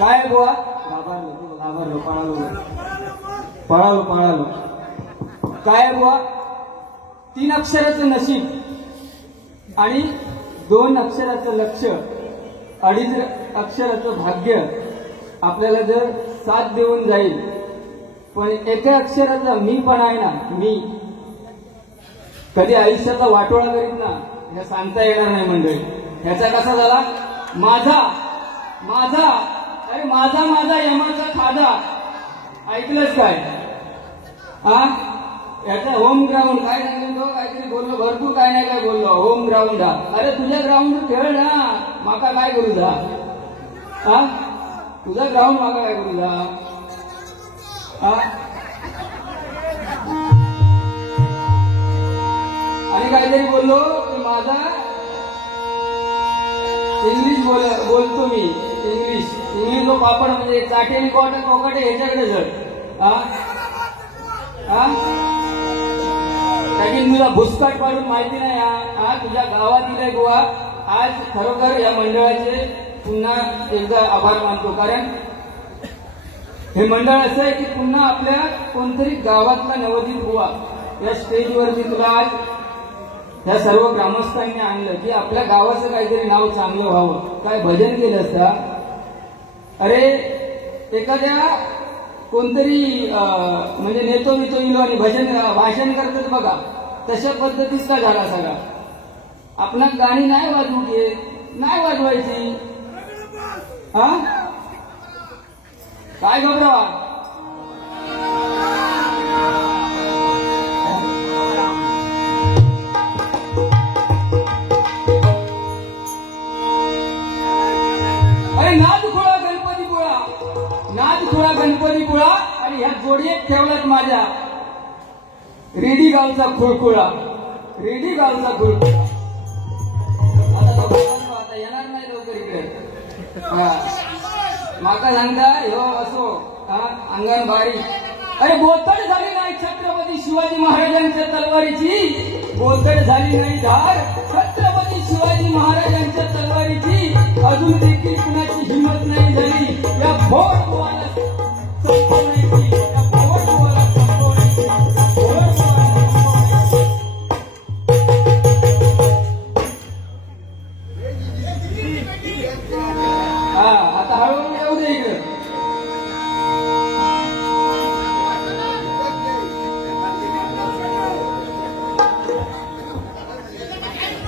काय बुवा घाबरलो पळालो काय बुवा 3 अक्षराचं नशीब आणि 2 अक्षराचं लक्ष 2.5 अक्षराचं भाग्य आपल्याला जर साथ देऊन जाईल, पण एका अक्षराचा मी पण आहे ना, मी कधी आयुष्याचा वाटोळा करीत ना, हे सांगता येणार नाही मंडळी. ह्याचा कसा झाला माझा अरे माझा यमाचा खादा ऐकलंच काय? याचा होम ग्राउंड काय सांगितलं, काहीतरी बोललो भरपूर काय नाही काय बोललो. होम ग्राउंड अरे तुझ्या ग्राउंड खेळ ना, माका काय करू जा? तुझा ग्राउंड माका काय करू जा? आणि काहीतरी बोललो की माझा इंग्लिश बोलतो मी, इंग्लिश जो पापड म्हणजे चाटेली कोकटे ह्याच्याकडे जर काही तुला भुसकाट पाडून माहिती नाही. तुझ्या गावातील आहे गोवा. आज खरोखर या मंडळाचे पुन्हा एकदा आभार मानतो, कारण हे मंडळ असं आहे की पुन्हा आपल्या कोणतरी गावातला नवोदित गोवा या स्टेजवरती तुला आज ह्या सर्व ग्रामस्थांनी आणलं की आपल्या गावाचं काहीतरी नाव चांगलं व्हावं. काय भजन केलं असता? अरे एखाद्या कोणतरी म्हणजे नेतो इलो आणि भाषण करतात बघा, तशा पद्धतीचा झाला सगळा. आपणा गाणी नाही वाजवू घेत, नाही वाजवायची. काय घबरावा? गणपती पुळा आणि ह्या जोडीत ठेवल्यात माझ्या रेडी गावचा खुळखुळा. आता येणार नाही लवकर इकडे. माका सांगता ह्यो असो अंगणवाडी. अरे बोथड झाली नाही छत्रपती शिवाजी महाराजांच्या तलवारीची, बोथड झाली नाही धार छत्रपती शिवाजी महाराजांच्या तलवारीची. अजून देखील कुणाची हिंमत नाही झाली या भोर आता हळूहळू येऊ दे इकडे.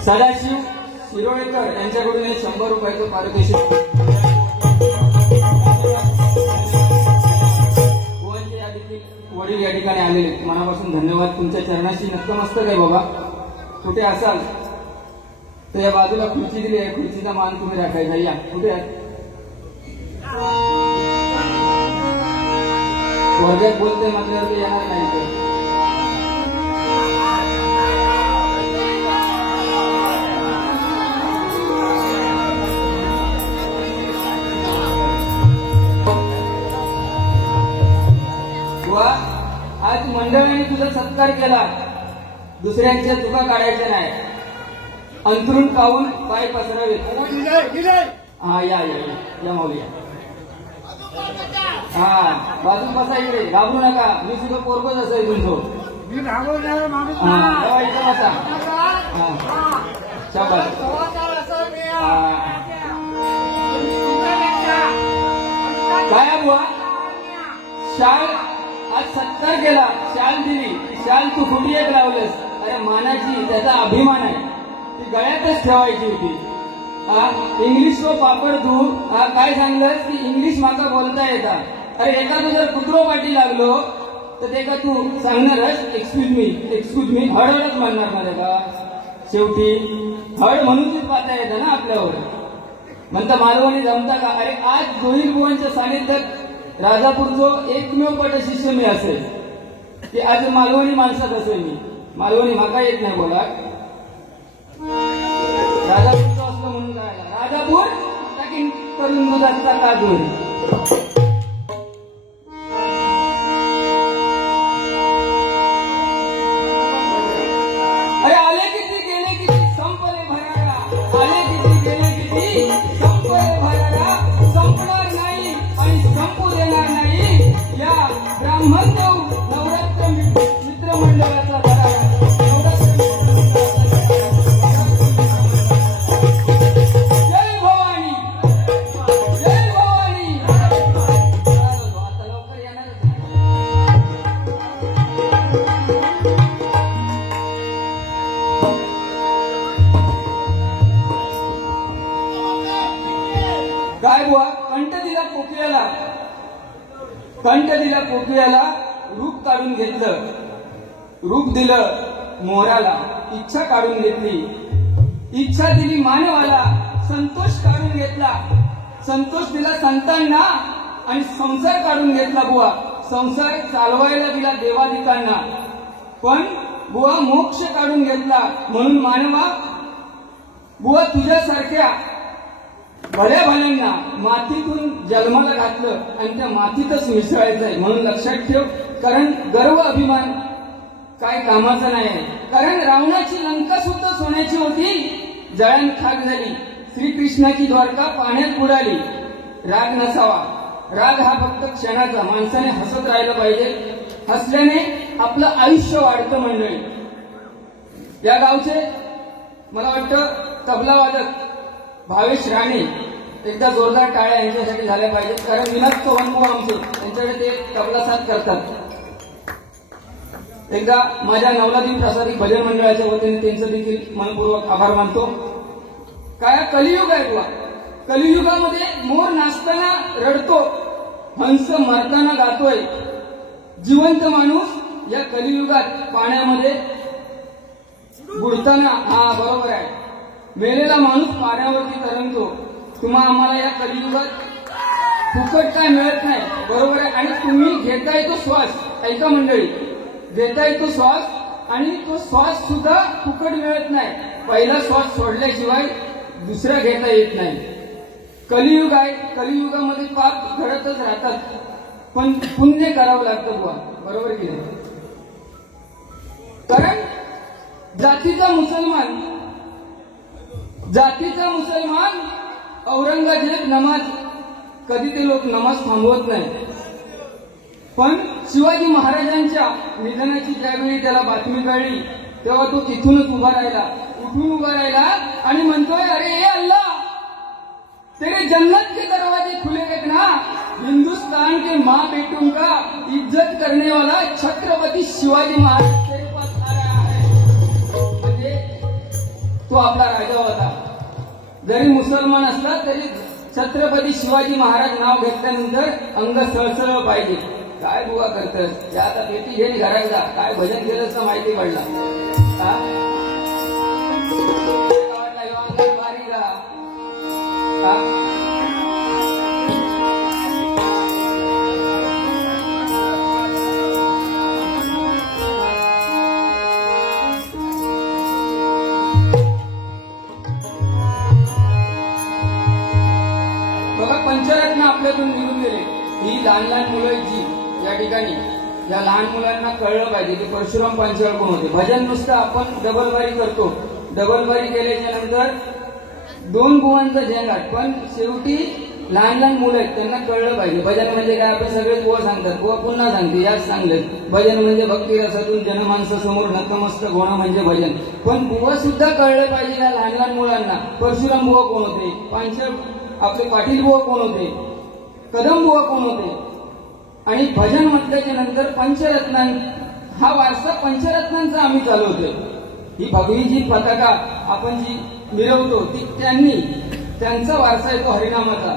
सदाशिव शिरोळेकर यांच्याकडून 100 रुपयाचं पारितोषिक. वडील या ठिकाणी आलेले, मनापासून धन्यवाद. तुमच्या चरणाशी नतमस्तक आहे बाबा. कुठे असाल तर या बाजूला खुर्ची दिली आहे, खुर्चीचा मान तुम्ही राखायचा. या कुठे आहे? वर्गात बोलते म्हटल्यावर येणार नाही तर आज मंडळाने तुझा सत्कार केला. दुसऱ्यांच्या चुका काढायच्या नाही. अंतरून कावून पाय पसरावे. या माऊली बाजून बसा इकडे, घाबरू नका. मी सुद्धा पोरगोच असेल तुमचं. इथं बसा. शाबास. काय बुवा शाल आज सत्कार केला, शाल दिली. शाल तू कुठे एक लावलंस, अरे मानाची त्याचा अभिमान आहे, ती गळ्यातच ठेवायची होती. इंग्लिश तो पापड तू काय सांगलंस की इंग्लिश माका बोलता येता. अरे एखादं जर कुत्रो पाठी लागलो तर ते का तू सांगणारच एक्सक्यूज मी हळहळच म्हणणार माझ्या का. शेवटी हळ म्हणून तीच पाहता येतं ना आपल्यावर. म्हणता मालवणी जमता का. अरे आज जोहीर बुवांच्या सानिध्यात राजापूरचो एकमेव पटशिष्य मी असेल की आज मालवणी माणसात असेल. मी मालवणी माका येत नाही बोला. राजापूरचं असलं म्हणून काय राजापूर टाकीन करून दुधाचा काजूर. अरे आले किती गेले किती संपले भराडा, आले किती गेले किती संपले भराडा, संपणार नाही आणि संपू देणार नाही या ब्राह्मण नवरात्र मित्रमंडळाचा भराडा. काय बुवा कंठ दिला पोकळ्याला रूप काढून घेतलं, रूप दिलं मोहराला, इच्छा काढून घेतली, इच्छा दिली मानवाला, संतोष काढून घेतला, संतोष दिला संतांना आणि संसार काढून घेतला बुवा. संसार चालवायला दिला देवादिकांना, पण बुवा मोक्ष काढून घेतला. म्हणून मानवा बुवा तुझ्यासारख्या भल्या भल्यांना मातीतून जन्माला घातलं आणि त्या मातीतच मिसळायचंय म्हणून लक्षात ठेव. कारण गर्व अभिमान काय कामाचा नाही आहे. कारण रावणाची लंका सुद्धा सोन्याची होती, जळण खाक झाली. श्रीकृष्णाची द्वारका पाण्यात बुडाली. राग नसावा. राग हा फक्त क्षणाचा. माणसाने हसत राहिलं पाहिजे. हसल्याने आपलं आयुष्य वाढतं. मंडळी या गावचे मला वाटतं तबला वादक भावेश राणे, एकदा जोरदार टाळ्या यांच्यासाठी झाल्या पाहिजेत. कारण विनाद चव्हाण आमचे त्यांच्याकडे ते तबला साथ करतात. एकदा माझ्या नवलादीन प्रसादिक भजन मंडळाच्या वतीने त्यांचं देखील मनपूर्वक आभार मानतो. काय कलियुग आहे बुवा. कलियुगामध्ये मोर नाचताना रडतो, हंस मरताना गातोय. जिवंत माणूस या कलियुगात पाण्यामध्ये बुडताना, बरोबर आहे, मेलेला माणूस पाण्यावरती तरंगतो. तुम्हा आम्हाला या कलियुगात फुकट काय मिळत नाही, बरोबर आहे. आणि तुम्ही घेताय तो श्वास, ऐका मंडळी, घेताय तो श्वास आणि तो श्वास सुद्धा फुकट मिळत नाही. पहिला श्वास सोडल्याशिवाय दुसरा घेता येत नाही. कलियुग आहे. कलियुगामध्ये पाप घडतच राहतात, पण पुण्य करावं लागतं बुवा, बरोबर की नाही. कारण जातीचा मुसलमान औरंगजेब नमाज, कधी ते लोक नमाज थांबवत नाही. पण शिवाजी महाराजांच्या निधनाची ज्यावेळी त्याला बातमी कळली तेव्हा तो तिथूनच उठून उभा राहिला आणि म्हणतोय, अरे ए अल्लाह, तेरे जन्नत के दरवाजे खुले रखना, हिंदुस्तान के माँ बेटों का इज्जत करने वाला छत्रपती शिवाजी महाराज तेरे पास आ रहा है. म्हणजे तो आपला राजा होता. जरी मुसलमान असला तरी छत्रपती शिवाजी महाराज नाव घेतल्यानंतर अंग सळसळ पाहिजे. काय बुवा करतस, या आता पेटी घेऊन घरात जा. काय भजन केलंच तर माहिती पडला. बारी जा. बघा, पंचरत्न आपल्यातून निघून गेले. ही लहान लहान मुलं जी या ठिकाणी, या लहान मुलांना कळलं पाहिजे की परशुराम पांचाळ कोण होते. भजन नुसतं आपण डबलबारी करतो. डबलबारी केल्याच्या नंतर दोन बुवांचा झेंगाट, पण शेवटी लहान लहान मुलं आहेत त्यांना कळलं पाहिजे भजन म्हणजे काय. आपण सगळेच बुवा सांगतात, बुवा पुन्हा सांगते, याच सांगलेत भजन म्हणजे भक्ती रसातून जनमानसासमोर नतमस्तक होणं म्हणजे भजन. पण बुवा सुद्धा कळलं पाहिजे या लहान लहान मुलांना. परशुराम बुवा कोण होते, पांचाळ आपले पाटील बुवा कोण होते, कदम बुवा कोण होते. आणि भजन म्हटल्याच्या नंतर पंचरत्नां हा वारसा पंचरत्नांचा आम्ही चालवतोय. ही भगवी जी पताका आपण जी मिरवतो ती त्यांचा वारसा आहे तो हरिनामाचा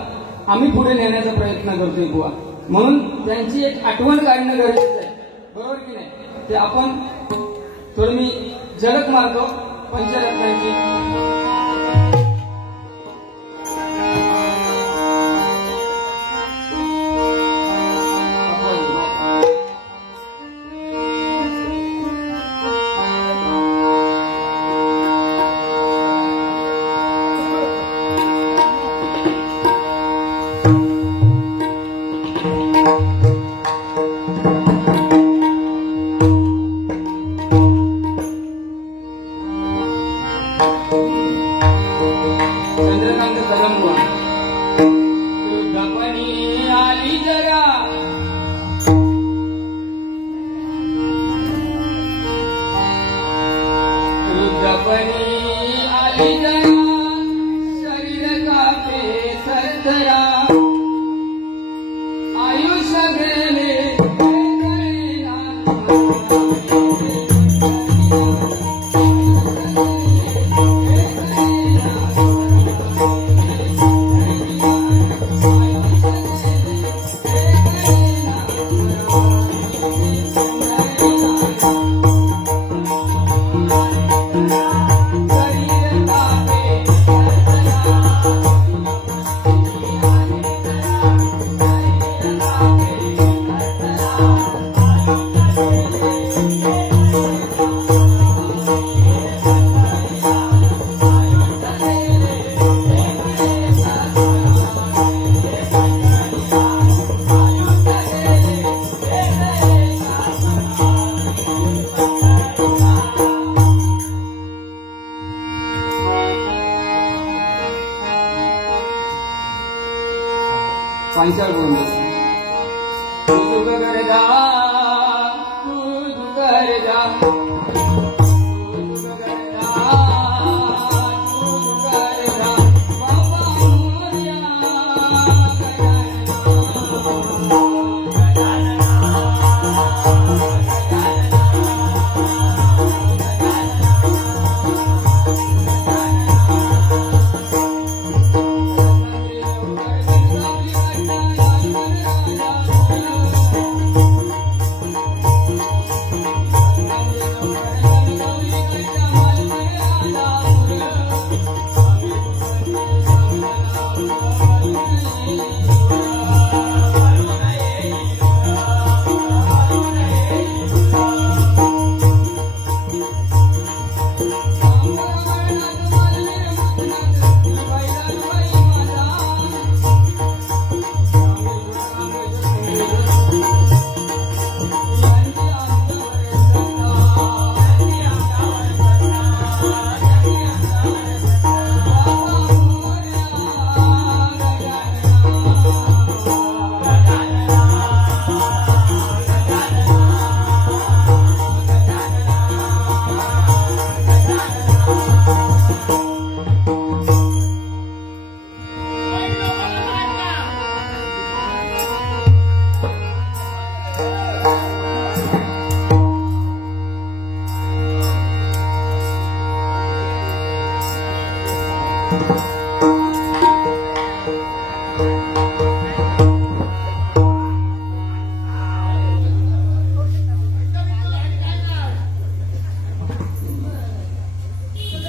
आम्ही पुढे नेण्याचा प्रयत्न करतोय बुवा. म्हणून त्यांची एक आठवण काढणं गरजेचं आहे, बरोबर की नाही. ते आपण थोडं मी झलक मारतो पंचरत्नांची. चंद्रकांत कदम वृद्धपणी आली जगा, वृद्धपणी आली जगा, शरीर कापे थरथरा, आयुष्य गेले पांचाळ गोविंद. तू दुख करगा, तू दुख करगा, तू दुख करगा, तू दुख करगा, बाबा मोरया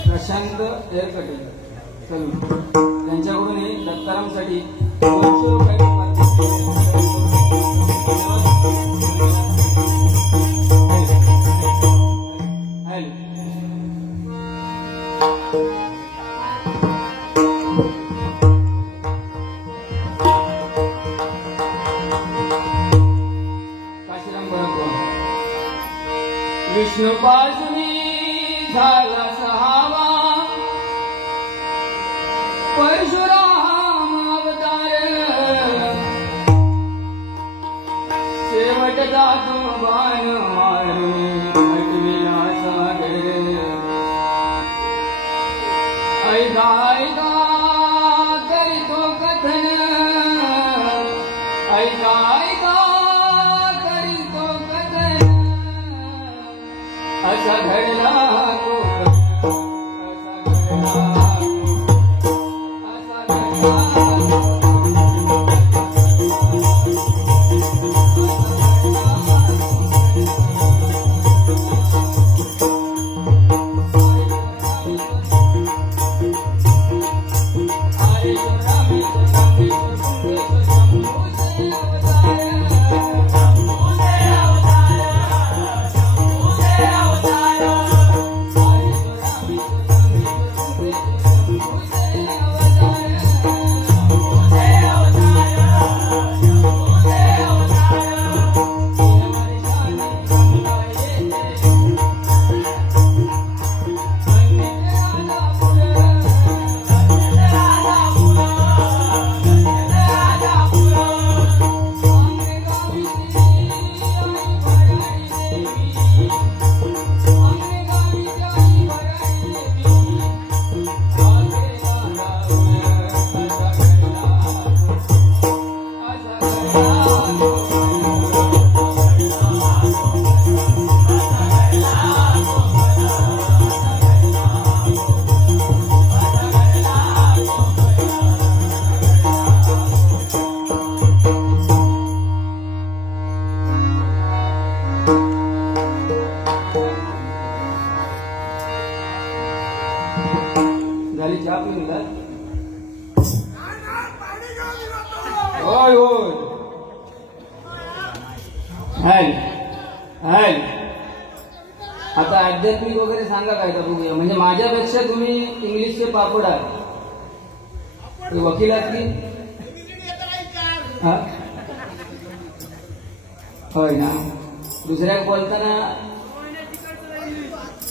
प्रशांत एअर कटिंग चलू त्यांच्याकडून हे दत्तारामसाठी 200 रुपये विष्णू पाजुनी झाला सहावा परशुराम अवतार शेवट जातो बाण मारून हटविला सागर ऐका ऐका करीतो कथन ऐका ऐका करीतो कथन खाली चहा पिऊन जा. होय होय. हाय हाय. आता आध्यात्मिक वगैरे सांगा काय तर बघूया. म्हणजे माझ्यापेक्षा तुम्ही इंग्लिशचे पापड आहात. वकिलातली हा होय ना. दुसऱ्याक बोलताना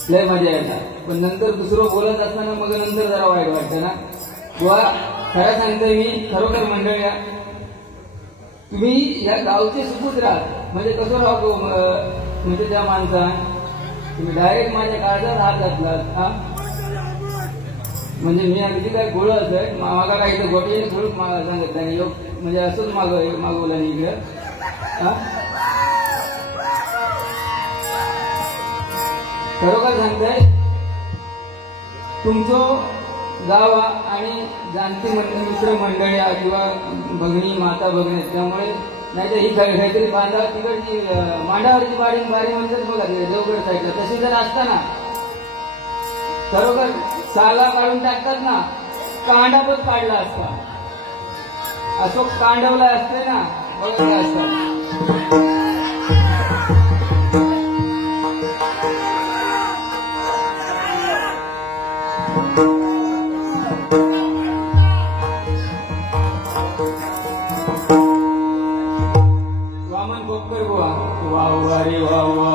लय मजा येतात, पण नंतर दुसरं बोलत असताना मग नंतर जरा वाईट वाटतं ना. बुवा खरं सांगतोय मी, खरोखर मंडळी तुम्ही या गावचे सुपूत राहत. म्हणजे कसं राहतो म्हणजे त्या माणसा तुम्ही डायरेक्ट माझ्या काळजात हात घातलात. हा म्हणजे मी अगदी काय गोळ असं मागा काही तर गोटीने थोडंच मागा सांगितलं नाही. म्हणजे असंच मागवलं नाही इकडं. हा खरोखर सांगताय तुमचं गाव आणि जाणती मित्र मंडळी किंवा भगिनी माता भगिनी त्यामुळे नाही तर ही काहीतरी बांधा तिकडची मांडावरची बारी म्हणतात बघा देवगड साईडला तशी जर असताना खरोखर साला काढून टाकतात ना, कांडापच काढला असता. असो कांडवला असते ना बघा असतात. वामन कोपकर गोवा वा वा रे वा वा.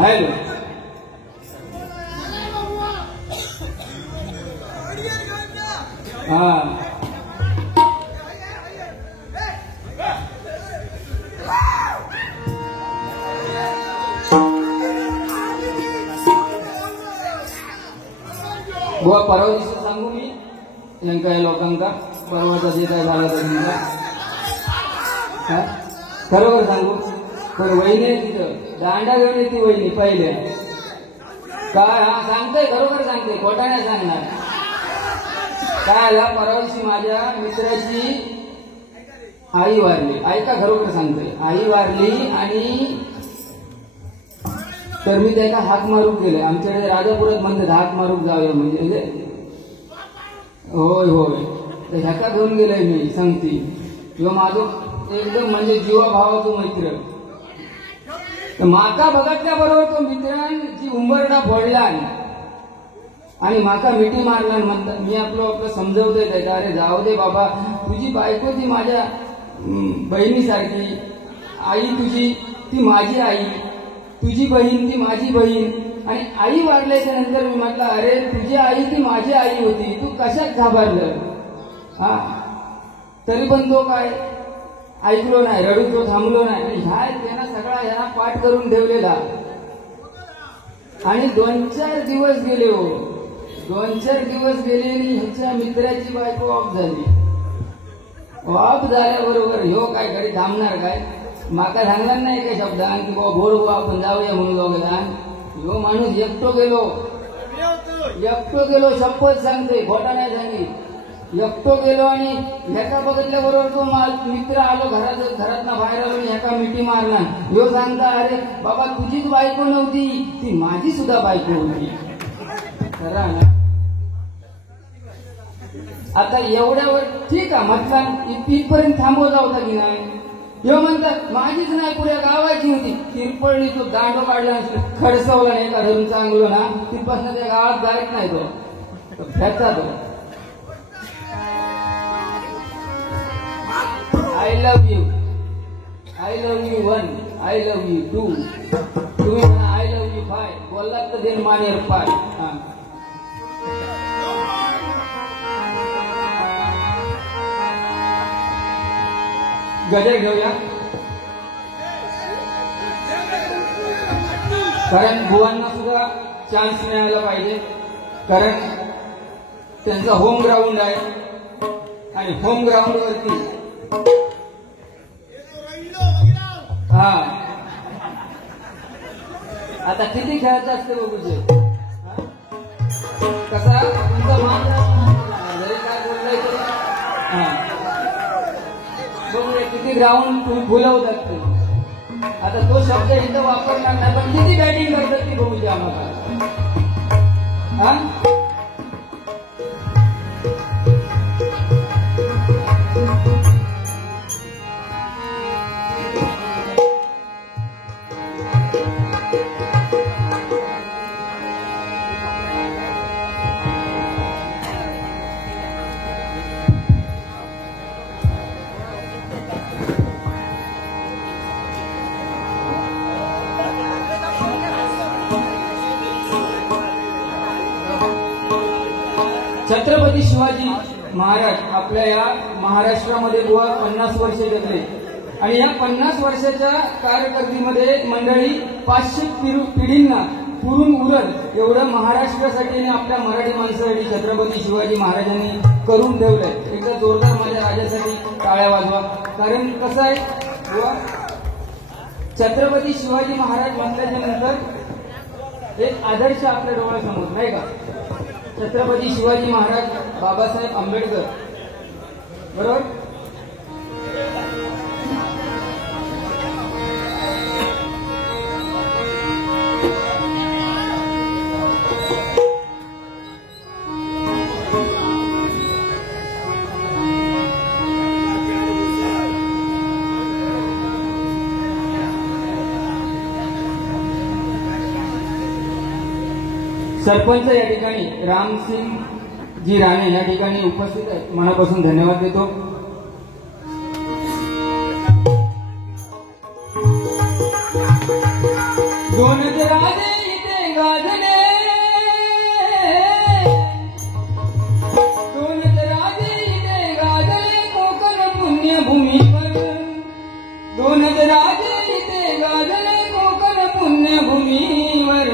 हॅलो हा बुवा परवा दिवशी सांगू मी यांका लोकांका परवाचा जे काय झाला तर खरोबर सांगू. पण वहिनी तिथं दांडा घेऊन येते वहिनी पहिले काय. हा सांगतोय खरोबर सांगते, खोटा नाही सांगणार. काय आला परवा दिवशी माझ्या मित्राची आई वारली. ऐका खरोबर सांगतोय. आई वारली आणि तर मी त्याला हाक मारूक गेले. आमच्याकडे राजापुरात म्हणतात हाक मारूक जाऊया म्हणजे होय होय. तर ह्याका घेऊन गेलोय मी सांगती किंवा माझं एकदम म्हणजे जीवाभावाचं मैत्र. तर माका बघतल्या बरोबर तो मित्रांची उंबरडा फोडला आणि माका मिठी मारला. म्हणतात मी आपलं समजवतोय त्याला, अरे जाऊ दे बाबा, तुझी बायको ती माझ्या बहिणीसारखी, आई तुझी ती माझी आई, तुझी बहीण ती माझी बहीण, आणि आई वारल्याच्या नंतर मी म्हटलं, अरे तुझी आई ती माझी आई होती, तू कशात घाबरलं? हा, तरी पण तो काय ऐकलो नाही, रडू तो थांबलो नाही. आणि त्यांना सगळा ह्यांना पाठ करून ठेवलेला. आणि 2-4 दिवस गेले हो, 2-4 दिवस गेले आणि ह्याच्या मित्राची बायको ऑफ झाली. ऑफ झाल्याबरोबर ह्यो काय घरी थांबणार काय? माका सांगणार नाही काय शब्दान की बाबा बोल आपण जाऊया म्हणून दोघांना. ह्यो माणूस एकटो गेलो, शपथ सांगते, खोटा नाही सांगी. एकटो गेलो आणि ह्याका बघितल्याबरोबर तो मित्र आलो घरात बाहेर आलो आणि ह्याका मिठी मारणार. ह्यो सांगता, अरे बाबा तुझीच बायको नव्हती, ती माझी सुद्धा बायको होती. खरा ना? आता एवढ्यावर ठीक आहे म्हटला, इथपर्यंत थांबवता होता की नाही? ह्यो म्हणतात माझीच नाही, पुऱ्या गावाची होती. तिरपळणी तो दांडो काढला, खडसवला नाही का धरून चांगलो ना, तिथपासून त्या गावात जायच नाही तो फेरता तो. I love you 1, I love you 2. तुम्ही म्हणा I love you 5. बोललात तर देन मानेर 5. गजर घेऊया, कारण बुवांना सुद्धा चान्स मिळायला पाहिजे. कारण त्यांचा होम ग्राउंड आहे आणि होम ग्राउंड वरती हा आता किती खेळायचं असते बघूचे. कसा तुमचा मान जरी काय बोललाय बघूया किती ग्राउंड तुम्ही फुलवतात ते. आता तो शब्द इथं वापरणार नाही, पण किती बॅटिंग करतात ती बघूचे आम्हाला. हा छत्रपती शिवाजी महाराज आपल्या या महाराष्ट्रामध्ये 50 वर्ष जगले आणि या 50 वर्षाच्या कारकिर्दीमध्ये मंडळी 500 पिढींना पुरून उरत एवढं महाराष्ट्रासाठी आणि आपल्या मराठी माणसासाठी छत्रपती शिवाजी महाराजांनी करून ठेवलंय. एकदा जोरदार माझ्या राजासाठी टाळ्या वाजवा. कारण कसं आहे, छत्रपती शिवाजी महाराज म्हटल्याच्या नंतर एक आदर्श आपल्या डोळ्यासमोर नाही का? छत्रपती शिवाजी महाराज बाबासाहेब आंबेडकर, बरोबर? सरपंच या ठिकाणी रामसिंग जी राणे या ठिकाणी उपस्थित आहेत, मनापासून धन्यवाद देतो. दोन राजे इथे गाजले, दोन राजे इथे गाजले कोकण पुण्यभूमीवर, दोन राजे इथे गाजले कोकण पुण्यभूमीवर.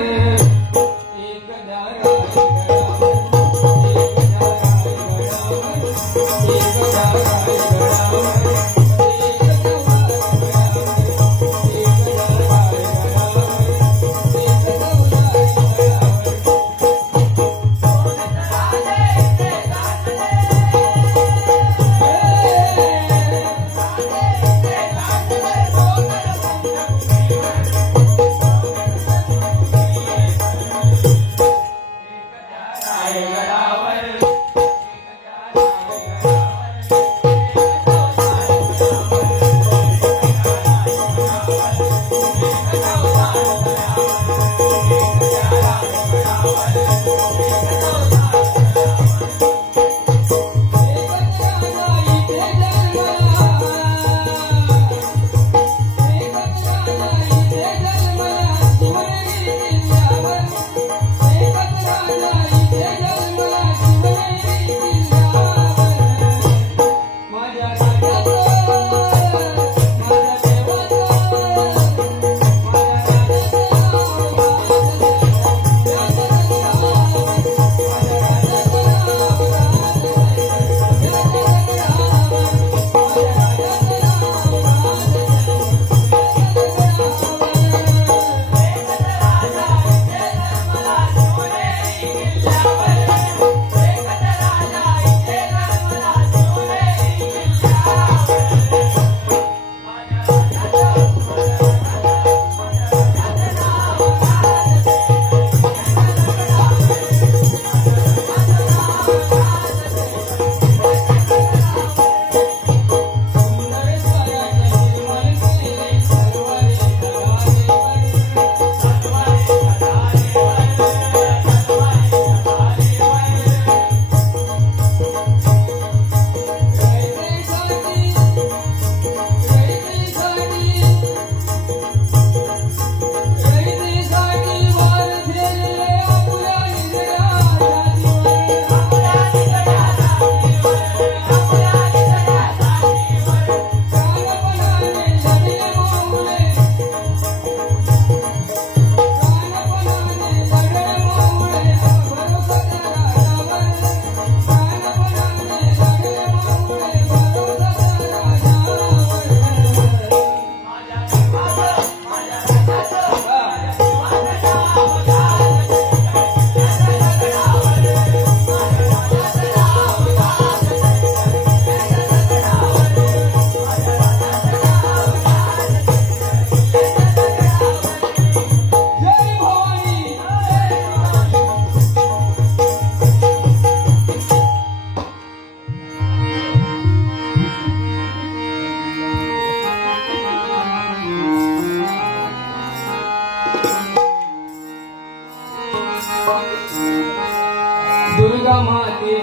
दुर्गा माते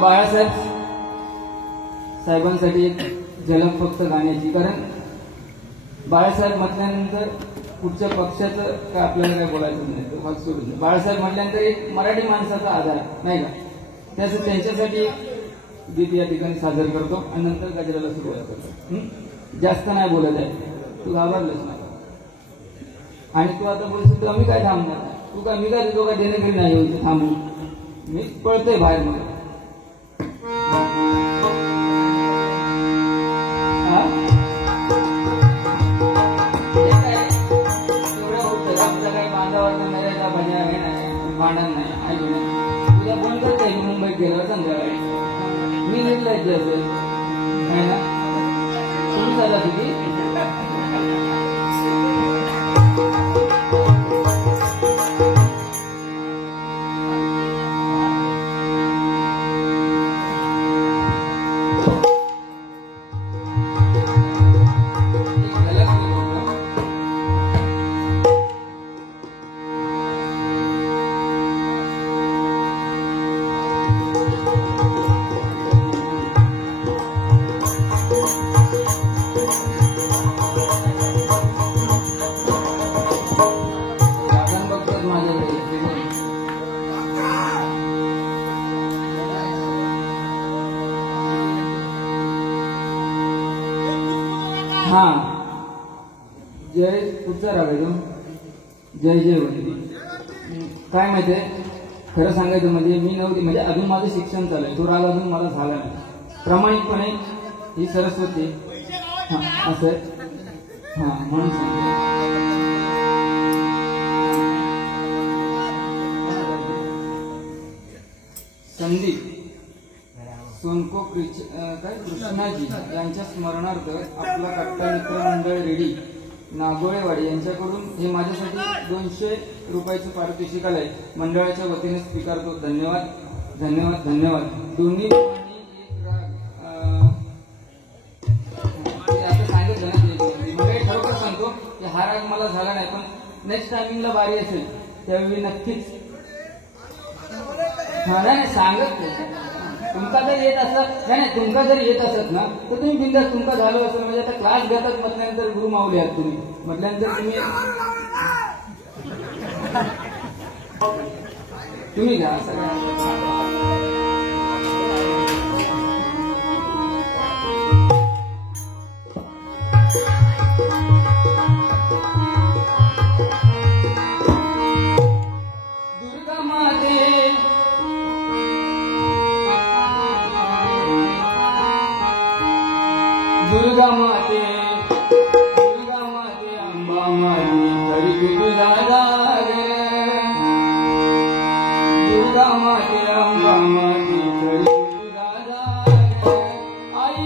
बाळासाहेब साहेबांसाठी एक झलक फक्त गाण्याची, कारण बाळासाहेब म्हटल्यानंतर पुढच्या पक्षाचं काय आपल्याला काय बोलायचं नाही, तो भाग सोडून द्या. बाळासाहेब म्हटल्यानंतर एक मराठी माणसाचा आधार नाही का, त्याचं त्यांच्यासाठी गीत या ठिकाणी सादर करतो आणि नंतर गजराला सुरुवात करतो. जास्त नाही बोलत आहे, तू घाबरलंच नका. आणि तू आता बोलशील तर आम्ही काय थांबणार, तू काय मी काय देतो का देणेकरी नाही होईल थांबू, मी पळतोय बाहेर. मला भांडण नाही, ऐकू नाही. तुझ्या फोन करता येईल मुंबईत गेल्यावर संध्याकाळी, मी निर्लज्ज असेल नाही ना, तुम्ही झाला तुझी हा जय पुढचा राग आहे तो जय जय वंदी. काय माहितीये, खरं सांगायचं म्हणजे मी नव्हती, म्हणजे अजून माझं शिक्षण चालू आहे, तो राग अजून मला झाला नाही. प्रामाणिकपणे ही सरस्वती हा असं हा म्हणून सांगते. संदीप सोनको काय कृष्णाजी यांच्या स्मरणार्थ आपला कट्टा मित्र मंडळ रेडी नागोळेवाडी यांच्याकडून हे माझ्यासाठी 200 रुपयाचं पारितोषिक आलंय. मंडळाच्या वतीने स्वीकारतो. धन्यवाद धन्यवाद धन्यवाद. दोन्ही आता सांगितलं ना, मंडळी खरोखर सांगतो की हा राग मला झाला नाही, पण नेक्स्ट टायमिंगला बारी असेल त्यावेळी नक्कीच नाही सांगत. तुमका जर येत असत नाही, तुमका जर येत असत ना तर तुम्ही बिंदास, तुमका झालं असं म्हणजे आता क्लास घेतात म्हटल्यानंतर गुरु माऊली आहात तुम्ही, म्हटल्यानंतर तुम्ही घ्या सगळ्या. दुर्गा माते अंबा माते करी तुझा दार. दुर्गा माते अंबा माते करी तुझा दार. आई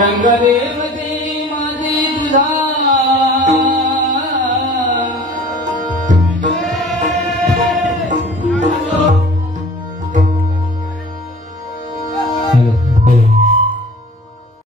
रंगदेव